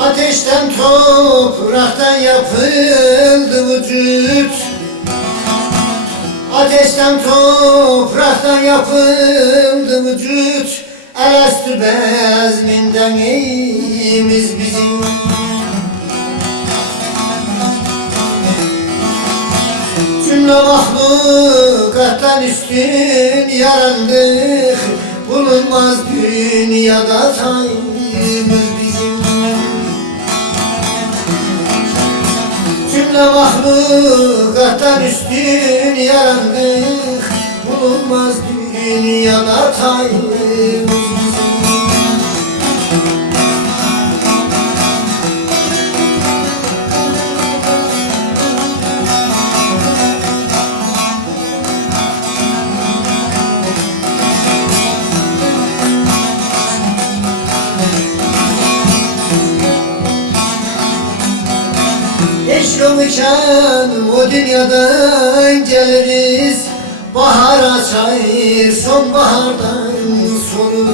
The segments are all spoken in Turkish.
Ateşten topraktan yapıldı vücut. Ateşten topraktan yapıldı vücut. Elastü bezminden iyimiz bizim. Cümle mahlukattan üstün yarandık. Bulunmaz dünyada tayımız bizim. Cümle mahlukattan üstün yarandık. Bulunmaz dünyada tayımız bizim. Hiç yokken o dünyadan geliriz. Bahar açar sonbahardan sonra.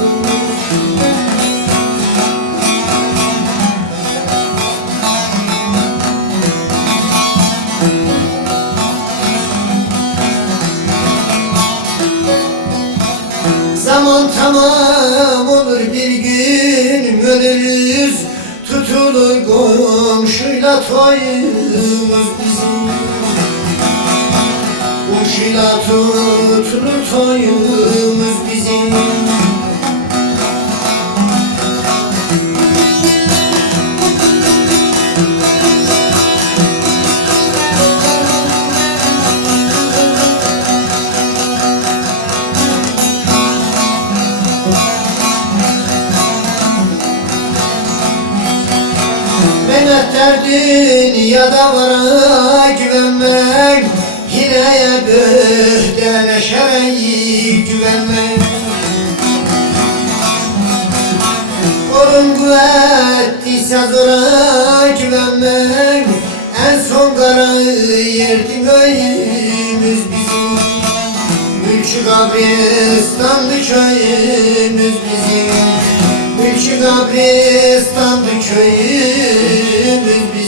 Zaman tamam olur, bir gün ölürüz. Tutulur komşuyla toyumuz bizim. Komşuyla tutulur toyumuz bizim. Menetler dünyada vara güvenmek, hileye böhdene şereyi güvenmek. Kolun kuvvetliyse zora güvenmek, en son kara yerdi köyümüz bizim. Mülkü kabristandı köyümüz bizim. Mülkü kabristandı köyümüz bizim.